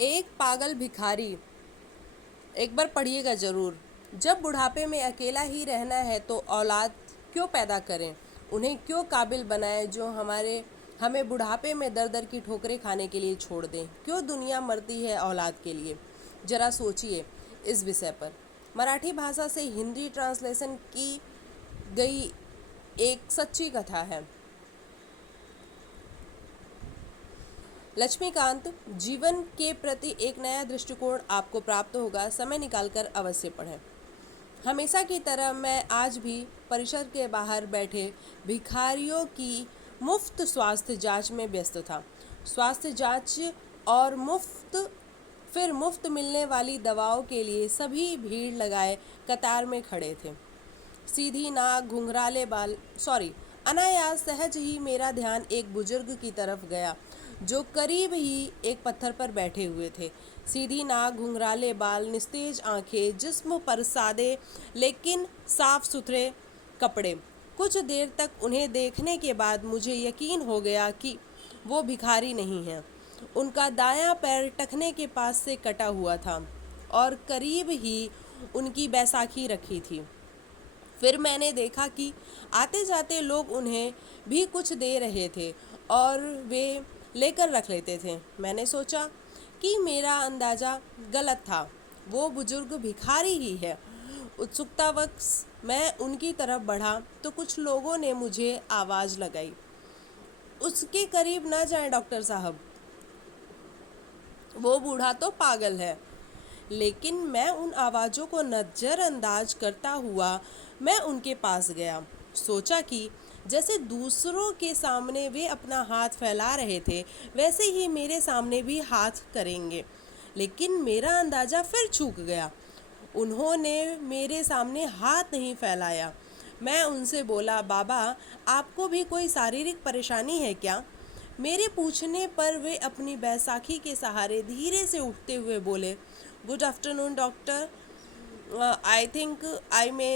एक पागल भिखारी। एक बार पढ़िएगा ज़रूर। जब बुढ़ापे में अकेला ही रहना है तो औलाद क्यों पैदा करें, उन्हें क्यों काबिल बनाएं जो हमें बुढ़ापे में दर दर की ठोकरें खाने के लिए छोड़ दें। क्यों दुनिया मरती है औलाद के लिए। ज़रा सोचिए इस विषय पर। मराठी भाषा से हिंदी ट्रांसलेशन की गई एक सच्ची कथा है। लक्ष्मीकांत। जीवन के प्रति एक नया दृष्टिकोण आपको प्राप्त होगा। समय निकालकर अवश्य पढ़ें। हमेशा की तरह मैं आज भी परिसर के बाहर बैठे भिखारियों की मुफ्त स्वास्थ्य जांच में व्यस्त था। स्वास्थ्य जांच और फिर मुफ्त मिलने वाली दवाओं के लिए सभी भीड़ लगाए कतार में खड़े थे। सीधी नाक, घुंघराले बाल, अनायास सहज ही मेरा ध्यान एक बुजुर्ग की तरफ गया जो करीब ही एक पत्थर पर बैठे हुए थे। सीधी नाक, घुंघराले बाल, निस्तेज आंखें, जिस्म पर सादे लेकिन साफ सुथरे कपड़े। कुछ देर तक उन्हें देखने के बाद मुझे यकीन हो गया कि वो भिखारी नहीं हैं। उनका दायां पैर टखने के पास से कटा हुआ था और करीब ही उनकी बैसाखी रखी थी। फिर मैंने देखा कि आते जाते लोग उन्हें भी कुछ दे रहे थे और वे लेकर रख लेते थे। मैंने सोचा कि मेरा अंदाज़ा गलत था, वो बुजुर्ग भिखारी ही है। उत्सुकतावश मैं उनकी तरफ बढ़ा तो कुछ लोगों ने मुझे आवाज़ लगाई, उसके करीब न जाएं डॉक्टर साहब, वो बूढ़ा तो पागल है। लेकिन मैं उन आवाज़ों को नज़रअंदाज करता हुआ मैं उनके पास गया। सोचा कि जैसे दूसरों के सामने वे अपना हाथ फैला रहे थे वैसे ही मेरे सामने भी हाथ करेंगे। लेकिन मेरा अंदाज़ा फिर चूक गया। उन्होंने मेरे सामने हाथ नहीं फैलाया। मैं उनसे बोला, बाबा आपको भी कोई शारीरिक परेशानी है क्या? मेरे पूछने पर वे अपनी बैसाखी के सहारे धीरे से उठते हुए बोले, good afternoon doctor, I think I may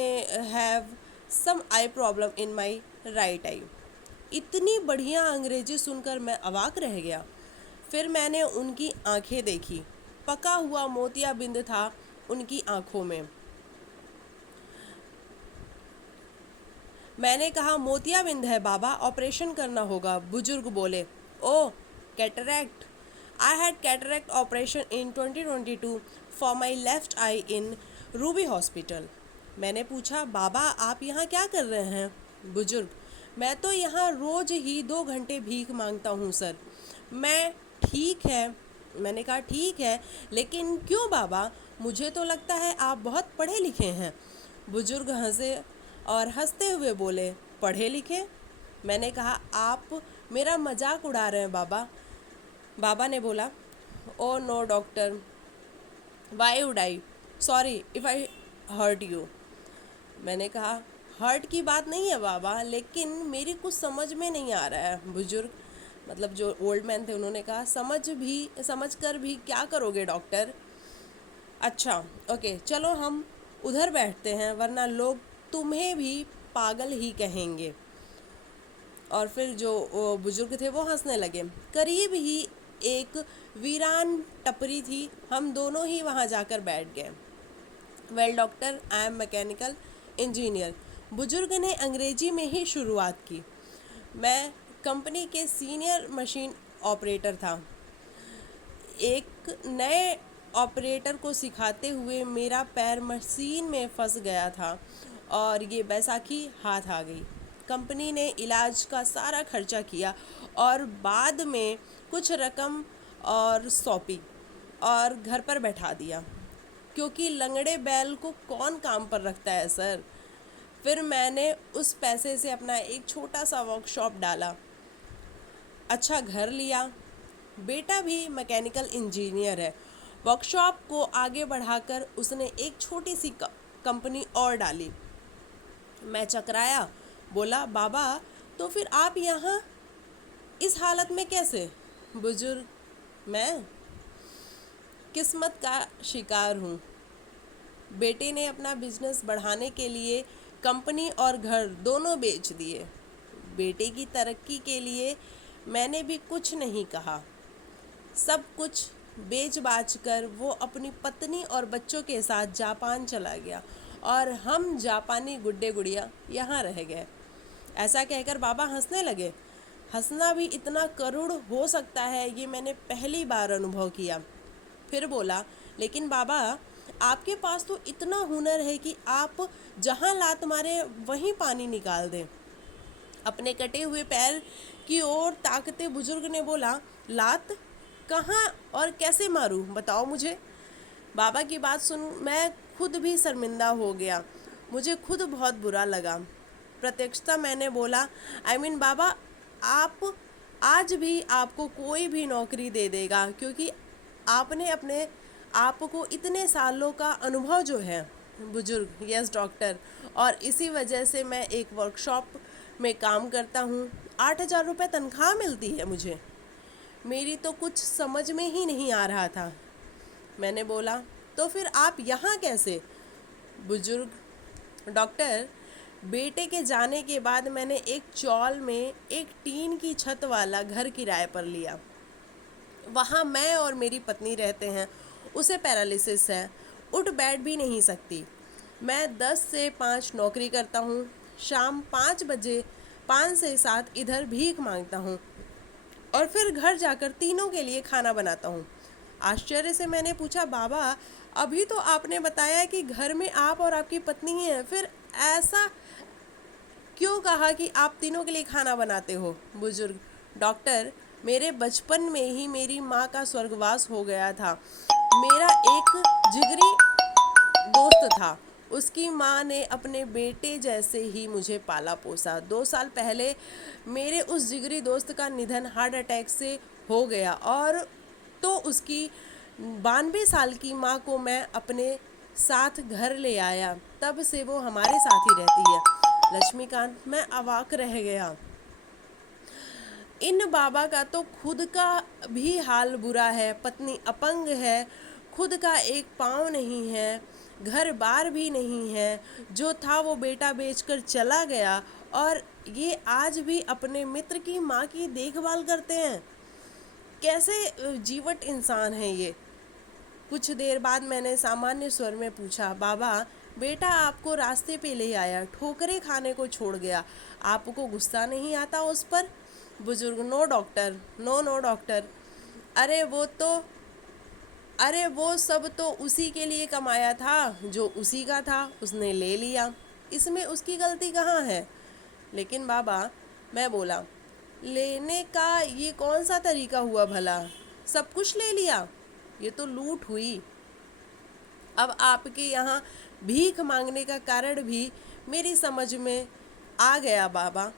have some eye problem in my right eye. इतनी बढ़िया अंग्रेजी सुनकर मैं अवाक रह गया। फिर मैंने उनकी आंखें देखी। पका हुआ मोतियाबिंद था उनकी आंखों में। मैंने कहा, मोतियाबिंद है बाबा, ऑपरेशन करना होगा। बुजुर्ग बोले, oh cataract, I had cataract operation in 2022 for my left eye in Ruby hospital. मैंने पूछा, बाबा आप यहाँ क्या कर रहे हैं? बुजुर्ग, मैं तो यहाँ रोज़ ही 2 घंटे भीख मांगता हूँ सर। मैंने कहा ठीक है, लेकिन क्यों बाबा? मुझे तो लगता है आप बहुत पढ़े लिखे हैं। बुजुर्ग हंसे और हंसते हुए बोले, पढ़े लिखे? मैंने कहा, आप मेरा मजाक उड़ा रहे हैं बाबा। बाबा ने बोला, oh no doctor, why would I, sorry if I hurt you. मैंने कहा, हर्ट की बात नहीं है बाबा, लेकिन मेरी कुछ समझ में नहीं आ रहा है। बुजुर्ग, मतलब जो ओल्ड मैन थे, उन्होंने कहा, समझ कर भी क्या करोगे डॉक्टर? अच्छा ओके, चलो हम उधर बैठते हैं, वरना लोग तुम्हें भी पागल ही कहेंगे। और फिर जो बुजुर्ग थे वो हंसने लगे। करीब ही एक वीरान टपरी थी, हम दोनों ही वहाँ जाकर बैठ गए। Well doctor, I am mechanical engineer. बुजुर्ग ने अंग्रेजी में ही शुरुआत की। मैं कंपनी के सीनियर मशीन ऑपरेटर था। एक नए ऑपरेटर को सिखाते हुए मेरा पैर मशीन में फंस गया था और ये बैसाखी हाथ आ गई। कंपनी ने इलाज का सारा खर्चा किया और बाद में कुछ रकम और सौंपी और घर पर बैठा दिया, क्योंकि लंगड़े बैल को कौन काम पर रखता है सर। फिर मैंने उस पैसे से अपना एक छोटा सा वर्कशॉप डाला, अच्छा घर लिया। बेटा भी मैकेनिकल इंजीनियर है। वर्कशॉप को आगे बढ़ाकर उसने एक छोटी सी कंपनी और डाली। मैं चकराया, बोला, बाबा तो फिर आप यहाँ इस हालत में कैसे? बुजुर्ग, मैं किस्मत का शिकार हूँ। बेटे ने अपना बिजनेस बढ़ाने के लिए कंपनी और घर दोनों बेच दिए। बेटे की तरक्की के लिए मैंने भी कुछ नहीं कहा, सब कुछ बेच बाच कर वो अपनी पत्नी और बच्चों के साथ जापान चला गया और हम जापानी गुड्डे गुड़िया यहाँ रह गए। ऐसा कहकर बाबा हंसने लगे। हंसना भी इतना करुण हो सकता है ये मैंने पहली बार अनुभव किया। फिर बोला, लेकिन बाबा आपके पास तो इतना हुनर है कि आप जहाँ लात मारे वहीं पानी निकाल दें। अपने कटे हुए पैर की ओर ताकते बुजुर्ग ने बोला, लात कहाँ और कैसे मारूं, बताओ मुझे। बाबा की बात सुन मैं खुद भी शर्मिंदा हो गया। मुझे खुद बहुत बुरा लगा। प्रत्यक्षता मैंने बोला, बाबा आप आज भी आपको कोई भी नौकरी दे देगा, क्योंकि आपने अपने आप को इतने सालों का अनुभव जो है। बुजुर्ग, यस डॉक्टर, और इसी वजह से मैं एक वर्कशॉप में काम करता हूँ। 8,000 रुपये तनख्वाह मिलती है मुझे। मेरी तो कुछ समझ में ही नहीं आ रहा था। मैंने बोला, तो फिर आप यहाँ कैसे? बुजुर्ग, डॉक्टर, बेटे के जाने के बाद मैंने एक चौल में एक टीन की छत वाला घर किराए पर लिया। वहाँ मैं और मेरी पत्नी रहते हैं। उसे पैरालिसिस है, उठ बैठ भी नहीं सकती। मैं 10 से 5 नौकरी करता हूँ। शाम 5 बजे 5 से 7 इधर भीख मांगता हूँ और फिर घर जाकर तीनों के लिए खाना बनाता हूँ। आश्चर्य से मैंने पूछा, बाबा अभी तो आपने बताया कि घर में आप और आपकी पत्नी हैं, फिर ऐसा क्यों कहा कि आप तीनों के लिए खाना बनाते हो? बुजुर्ग, डॉक्टर, मेरे बचपन में ही मेरी माँ का स्वर्गवास हो गया था। मेरा एक जिगरी दोस्त था। उसकी माँ ने अपने बेटे जैसे ही मुझे पाला पोसा। 2 साल पहले मेरे उस जिगरी दोस्त का निधन हार्ट अटैक से हो गया और तो उसकी 92 साल की माँ को मैं अपने साथ घर ले आया। तब से वो हमारे साथ ही रहती है। लक्ष्मीकांत, मैं अवाक रह गया। इन बाबा का तो खुद का भी हाल बुरा है। पत्नी अपंग है, खुद का एक पाँव नहीं है, घर बार भी नहीं है। जो था वो बेटा बेचकर चला गया और ये आज भी अपने मित्र की माँ की देखभाल करते हैं। कैसे जीवट इंसान है ये। कुछ देर बाद मैंने सामान्य स्वर में पूछा, बाबा बेटा आपको रास्ते पे ले आया, ठोकरें खाने को छोड़ गया, आपको गुस्सा नहीं आता उस पर? बुजुर्ग, नो डॉक्टर, नो डॉक्टर। अरे वो सब तो उसी के लिए कमाया था, जो उसी का था उसने ले लिया, इसमें उसकी गलती कहाँ है? लेकिन बाबा, मैं बोला, लेने का ये कौन सा तरीका हुआ भला? सब कुछ ले लिया, ये तो लूट हुई। अब आपके यहाँ भीख मांगने का कारण भी मेरी समझ में आ गया बाबा।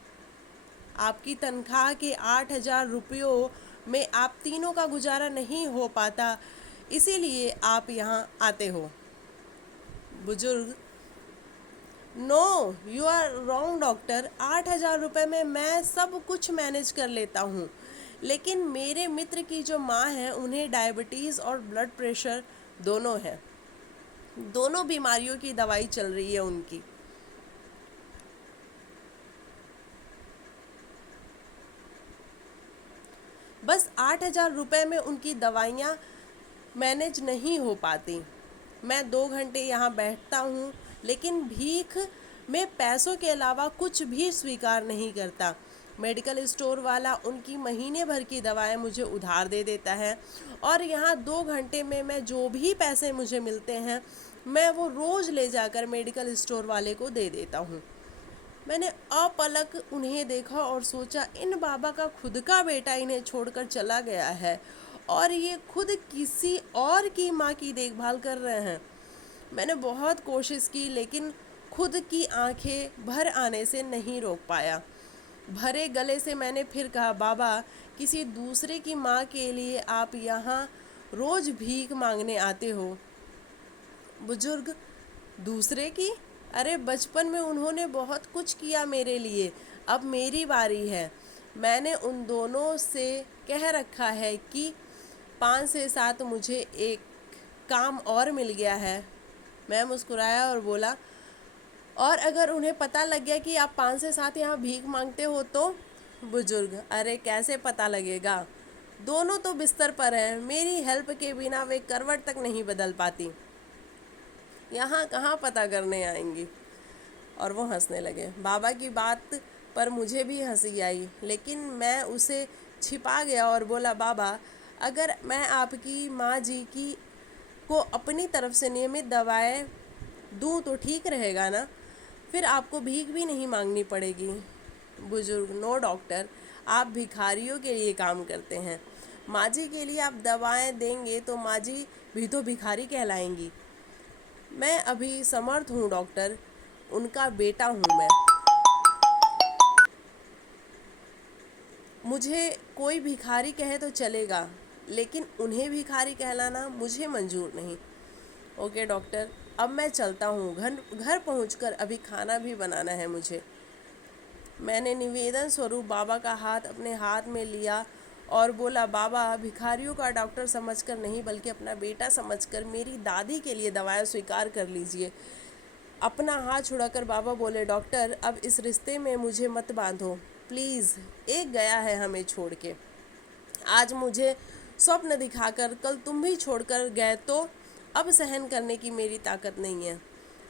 आपकी तनख्वाह के 8,000 रुपयों में आप तीनों का गुजारा नहीं हो पाता, इसीलिए आप यहाँ आते हो। बुजुर्ग, no, you are wrong doctor. 8,000 रुपये में मैं सब कुछ मैनेज कर लेता हूँ, लेकिन मेरे मित्र की जो माँ है उन्हें डायबिटीज़ और ब्लड प्रेशर दोनों है। दोनों बीमारियों की दवाई चल रही है उनकी। बस 8,000 रुपये में उनकी दवाइयाँ मैनेज नहीं हो पाती। मैं 2 घंटे यहाँ बैठता हूँ, लेकिन भीख में पैसों के अलावा कुछ भी स्वीकार नहीं करता। मेडिकल स्टोर वाला उनकी महीने भर की दवाएं मुझे उधार दे देता है और यहाँ 2 घंटे में मैं जो भी पैसे मुझे मिलते हैं मैं वो रोज़ ले जाकर मेडिकल स्टोर वाले को दे देता हूँ। मैंने अपलक उन्हें देखा और सोचा, इन बाबा का खुद का बेटा इन्हें छोड़कर चला गया है और ये खुद किसी और की माँ की देखभाल कर रहे हैं। मैंने बहुत कोशिश की, लेकिन खुद की आंखें भर आने से नहीं रोक पाया। भरे गले से मैंने फिर कहा, बाबा किसी दूसरे की माँ के लिए आप यहाँ रोज़ भीख मांगने आते हो? बुजुर्ग, दूसरे की? अरे बचपन में उन्होंने बहुत कुछ किया मेरे लिए, अब मेरी बारी है। मैंने उन दोनों से कह रखा है कि 5 से 7 मुझे एक काम और मिल गया है। मैं मुस्कुराया और बोला, और अगर उन्हें पता लग गया कि आप 5 से 7 यहाँ भीख मांगते हो तो? बुजुर्ग, अरे कैसे पता लगेगा, दोनों तो बिस्तर पर हैं, मेरी हेल्प के बिना वे करवट तक नहीं बदल पाती, यहाँ कहाँ पता करने आएंगी। और वो हंसने लगे। बाबा की बात पर मुझे भी हंसी आई, लेकिन मैं उसे छिपा गया और बोला, बाबा अगर मैं आपकी माँ जी की को अपनी तरफ से नियमित दवाएं दूँ तो ठीक रहेगा ना, फिर आपको भीख भी नहीं मांगनी पड़ेगी। बुजुर्ग, नो डॉक्टर, आप भिखारियों के लिए काम करते हैं, माँ जी के लिए आप दवाएं देंगे तो माँ जी भी तो भिखारी कहलाएंगी। मैं अभी समर्थ हूँ डॉक्टर, उनका बेटा हूँ मैं, मुझे कोई भिखारी कहे तो चलेगा, लेकिन उन्हें भिखारी कहलाना मुझे मंजूर नहीं। ओके डॉक्टर, अब मैं चलता हूँ, घर घर पहुँचकर अभी खाना भी बनाना है मुझे। मैंने निवेदन स्वरूप बाबा का हाथ अपने हाथ में लिया और बोला, बाबा भिखारियों का डॉक्टर समझकर नहीं बल्कि अपना बेटा समझकर मेरी दादी के लिए दवाएं स्वीकार कर लीजिए। अपना हाथ छुड़ाकर बाबा बोले, डॉक्टर अब इस रिश्ते में मुझे मत बांधो प्लीज़, एक गया है हमें छोड़ के, आज मुझे स्वप्न दिखाकर कल तुम भी छोड़कर गए तो अब सहन करने की मेरी ताकत नहीं है।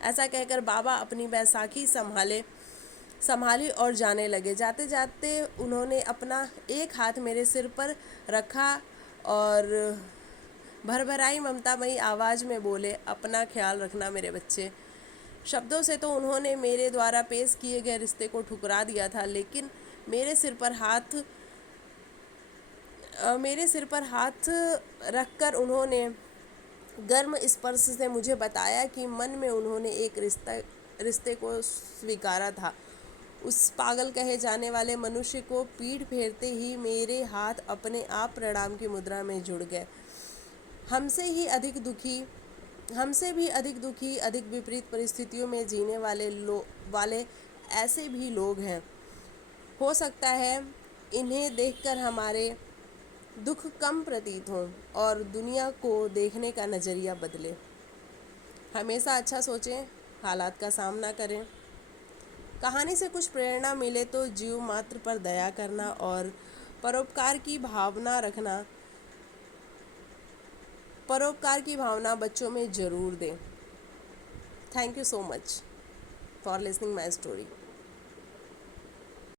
ऐसा कहकर बाबा अपनी बैसाखी संभाली और जाने लगे। जाते जाते उन्होंने अपना एक हाथ मेरे सिर पर रखा और भरभराई ममतामयी आवाज़ में बोले, अपना ख्याल रखना मेरे बच्चे। शब्दों से तो उन्होंने मेरे द्वारा पेश किए गए रिश्ते को ठुकरा दिया था, लेकिन मेरे सिर पर हाथ रखकर उन्होंने गर्म स्पर्श से मुझे बताया कि मन में उन्होंने एक रिश्ते को स्वीकारा था। उस पागल कहे जाने वाले मनुष्य को पीठ फेरते ही मेरे हाथ अपने आप प्रणाम की मुद्रा में जुड़ गए। हमसे भी अधिक दुखी, अधिक विपरीत परिस्थितियों में जीने वाले ऐसे भी लोग हैं। हो सकता है इन्हें देखकर हमारे दुख कम प्रतीत हों और दुनिया को देखने का नज़रिया बदले। हमेशा अच्छा सोचें, हालात का सामना करें। कहानी से कुछ प्रेरणा मिले तो जीव मात्र पर दया करना और परोपकार की भावना बच्चों में ज़रूर दें। Thank you so much for listening my story.